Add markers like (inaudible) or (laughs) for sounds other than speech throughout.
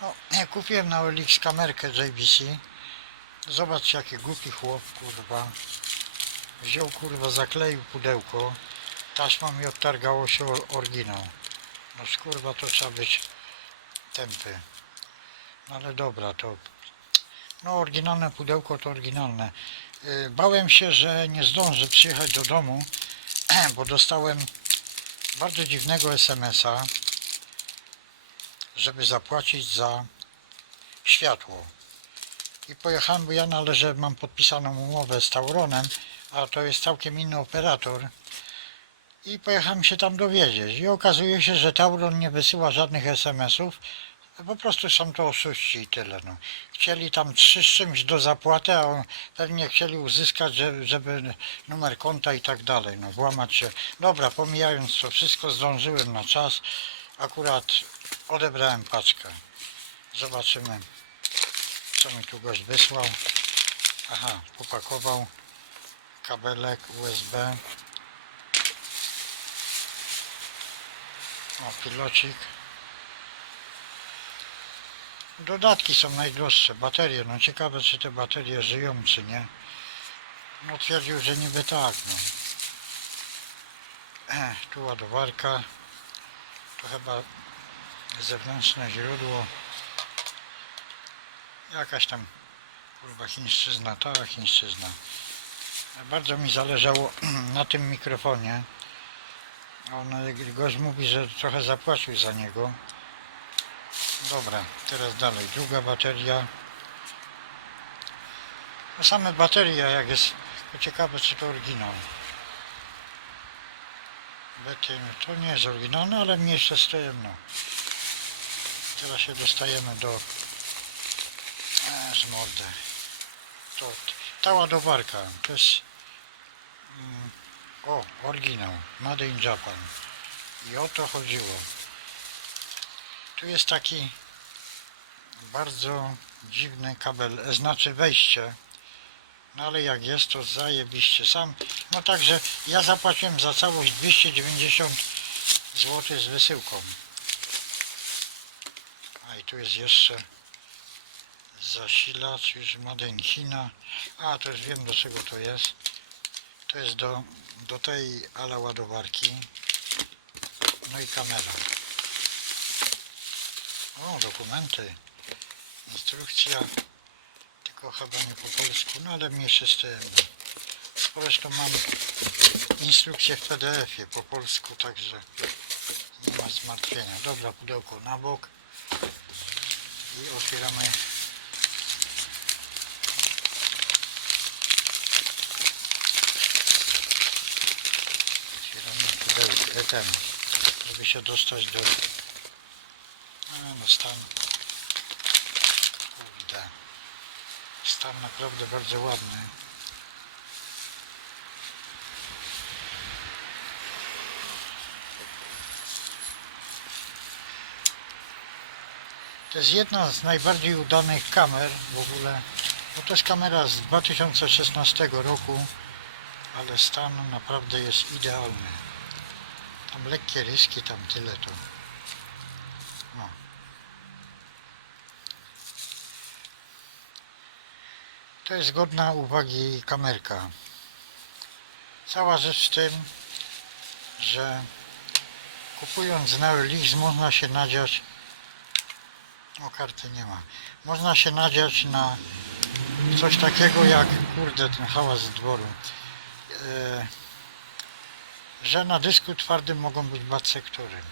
No, ja kupiłem na OLX kamerkę JBC. Zobacz jaki głupi chłop, kurwa. Wziął, kurwa, zakleił pudełko. Taśmą mi odtargało się oryginał. No kurwa, to trzeba być tępy. No ale dobra, to... No oryginalne pudełko to oryginalne. Yy, Bałem się, że nie zdążę przyjechać do domu, (clears throat) bo dostałem bardzo dziwnego SMS-a, żeby zapłacić za światło. I pojechałem, bo ja należę, mam podpisaną umowę z Tauronem, a to jest całkiem inny operator. I pojechałem się tam dowiedzieć. I okazuje się, że Tauron nie wysyła żadnych SMS-ów. Po prostu są to oszuści i tyle. No. Chcieli tam trzy z czymś do zapłaty, a on- pewnie chcieli uzyskać, że- żeby numer konta i tak dalej. No, włamać się. Dobra, pomijając to wszystko, zdążyłem na czas. Akurat odebrałem paczkę. Zobaczymy, co mi tu gość wysłał. Aha, popakował kabelek USB. O, pilocik. Dodatki są najdroższe, baterie. No ciekawe, czy te baterie żyją, czy nie. No twierdził, że niby tak, no. Ech, tu ładowarka. To chyba zewnętrzne źródło. Jakaś tam kurwa chińszczyzna, ta chińszczyzna. Bardzo mi zależało (clears throat) na tym mikrofonie. On, gość mówi, że trochę zapłacił za niego. Dobra, teraz dalej. Druga bateria. No same baterie, jak jest, to ciekawe, czy to oryginał. Bety, to nie jest oryginalne, ale mniejsze z tym, no. Teraz się dostajemy do e, z mordę. To ta ładowarka, to jest mm, o, oryginał, Made in Japan. I o to chodziło. Tu jest taki bardzo dziwny kabel, e, znaczy wejście. No ale jak jest, to zajebiście. Sam, no także ja zapłaciłem za całość 290 zł z wysyłką. A i tu jest jeszcze zasilacz już Made in China. A, to już wiem do czego to jest. To jest do, do tej ala ładowarki. No i kamera. O, dokumenty. Instrukcja. Tylko chyba nie po polsku, no ale mniejszy z tym. Zresztą mam instrukcję w PDF-ie po polsku, także nie ma zmartwienia. Dobra, pudełko na bok i otwieramy otwieramy pudełko, e, ten, żeby się dostać do no stan kurde stan naprawdę bardzo ładny To jest jedna z najbardziej udanych kamer w ogóle, bo to jest kamera z 2016 roku, ale stan naprawdę jest idealny. Tam lekkie ryski, tam tyle to. To jest godna uwagi kamerka. Cała rzecz w tym, że kupując na OLX można się nadziać o karty nie ma. Można się nadziać na coś takiego jak kurde ten hałas z dworu. E, że na dysku twardym mogą być bad sektory.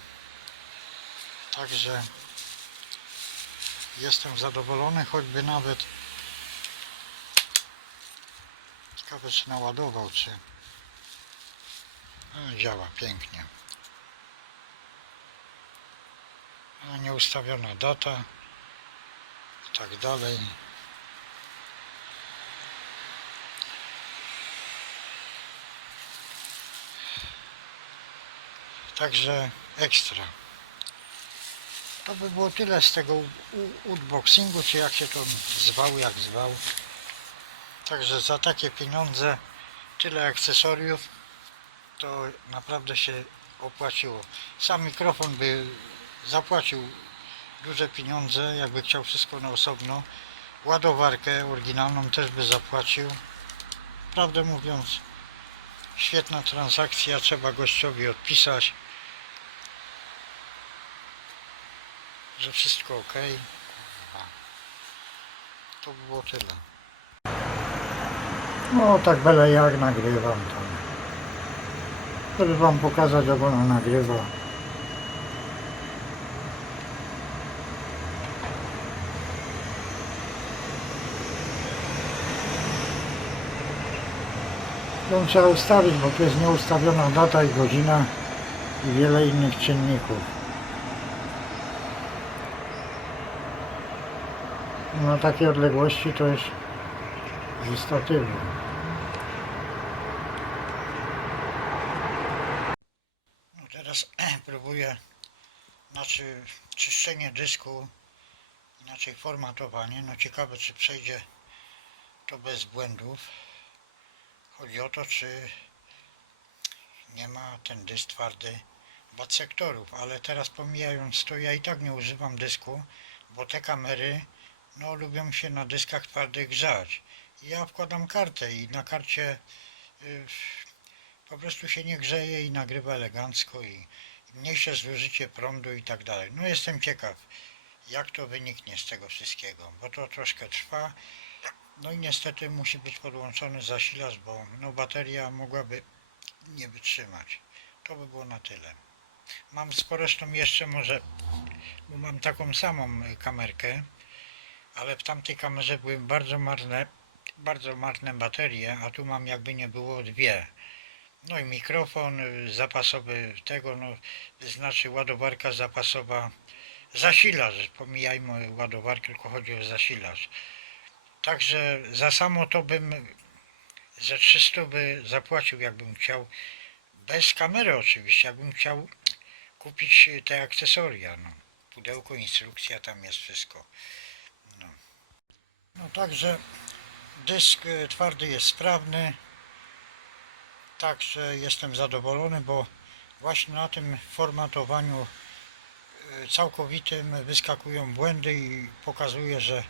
Także jestem zadowolony, choćby nawet ciekawe czy naładował, czy no, działa pięknie. No, nieustawiona data i tak dalej. Także ekstra. To by było tyle z tego unboxingu, czy jak się to zwał, jak zwał. Także za takie pieniądze, tyle akcesoriów, to naprawdę się opłaciło. Sam mikrofon by zapłacił duże pieniądze, jakby chciał wszystko na osobno. Ładowarkę oryginalną też by zapłacił. Prawdę mówiąc, świetna transakcja, trzeba gościowi odpisać, że wszystko ok. To by było tyle. No tak byle jak nagrywam tam. Żeby wam pokazać jak ona nagrywa. Ją trzeba ustawić, bo tu jest nieustawiona data i godzina i wiele innych czynników. Na takiej odległości to jest No teraz (clears throat) próbuję, znaczy czyszczenie dysku, inaczej formatowanie. No ciekawe czy przejdzie to bez błędów. Chodzi o to, czy nie ma ten dysk twardy bad sektorów, ale teraz pomijając to, ja i tak nie używam dysku, bo te kamery no, lubią się na dyskach twardych grzać. Ja wkładam kartę i na karcie y, po prostu się nie grzeje i nagrywa elegancko i mniejsze zużycie prądu i tak dalej. No jestem ciekaw, jak to wyniknie z tego wszystkiego, bo to troszkę trwa. No i niestety musi być podłączony zasilacz, bo no, bateria mogłaby nie wytrzymać. To by było na tyle. Mam zresztą jeszcze może, bo mam taką samą kamerkę, ale w tamtej kamerze były bardzo marne, bardzo marne baterie, a tu mam jakby nie było dwie. No i mikrofon y, zapasowy tego, no znaczy ładowarka zapasowa, zasilacz, pomijajmy ładowarkę, tylko chodzi o zasilacz. Także za samo to bym ze 300 by zapłacił, jakbym chciał, bez kamery oczywiście, jakbym chciał kupić te akcesoria, no. Pudełko, instrukcja, tam jest wszystko. No, no także dysk e, twardy jest sprawny, także jestem zadowolony, bo właśnie na tym formatowaniu e, całkowitym wyskakują błędy i pokazuje, że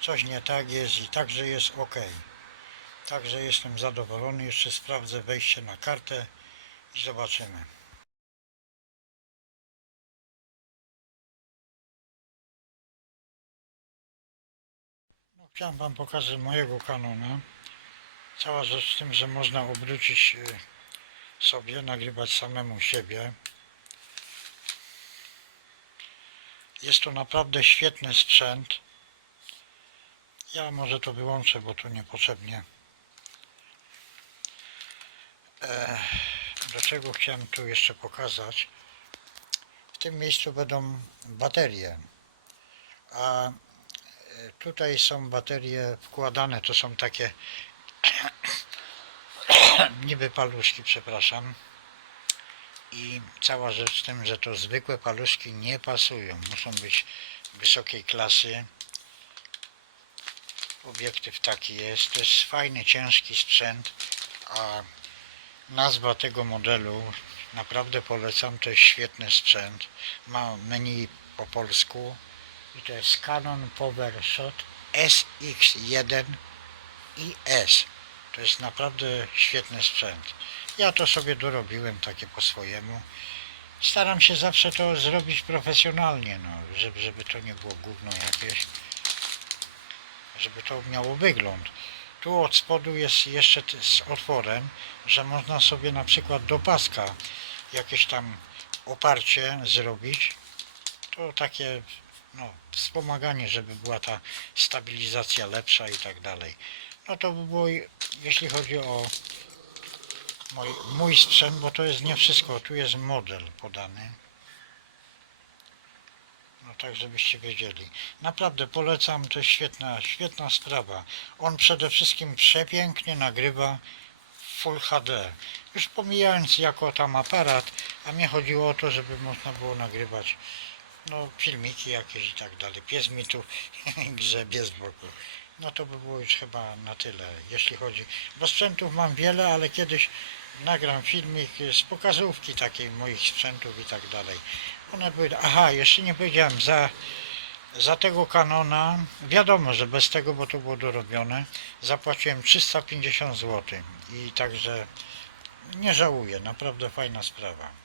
coś nie tak jest i także jest ok. Także jestem zadowolony, jeszcze sprawdzę wejście na kartę i zobaczymy. Chciałem Wam pokazać mojego kanona. Cała rzecz w tym, że można obrócić y, sobie, nagrywać samemu siebie. Jest to naprawdę świetny sprzęt. Ja może to wyłączę, bo to niepotrzebnie. E, do czego chciałem tu jeszcze pokazać? W tym miejscu będą baterie. A tutaj są baterie wkładane, to są takie (coughs) niby paluszki, przepraszam. I cała rzecz w tym, że to zwykłe paluszki nie pasują. Muszą być wysokiej klasy. Obiektyw taki jest. To jest fajny, ciężki sprzęt, a nazwa tego modelu naprawdę polecam. To jest świetny sprzęt. Ma menu po polsku i to jest Canon PowerShot SX1 i S. To jest naprawdę świetny sprzęt. Ja to sobie dorobiłem takie po swojemu. Staram się zawsze to zrobić profesjonalnie, no, żeby, żeby to nie było gówno jakieś. Żeby to miało wygląd. Tu od spodu jest jeszcze z otworem, że można sobie na przykład do paska jakieś tam oparcie zrobić. To takie no, wspomaganie, żeby była ta stabilizacja lepsza i tak dalej. No to by było, jeśli chodzi o mój, mój sprzęt, bo to jest nie wszystko, tu jest model podany. No tak, żebyście wiedzieli. Naprawdę polecam, to jest świetna, świetna sprawa. On przede wszystkim przepięknie nagrywa Full HD. Już pomijając jako tam aparat, a mnie chodziło o to, żeby można było nagrywać no, filmiki jakieś i tak dalej. Pies mi tu (laughs) grzebie z boku. No to by było już chyba na tyle, jeśli chodzi. Bo sprzętów mam wiele, ale kiedyś nagram filmik z pokazówki takiej moich sprzętów i tak dalej. One były, aha, jeszcze nie powiedziałem, za, za tego kanona, wiadomo, że bez tego, bo to było dorobione, zapłaciłem 350 zł i także nie żałuję, naprawdę fajna sprawa.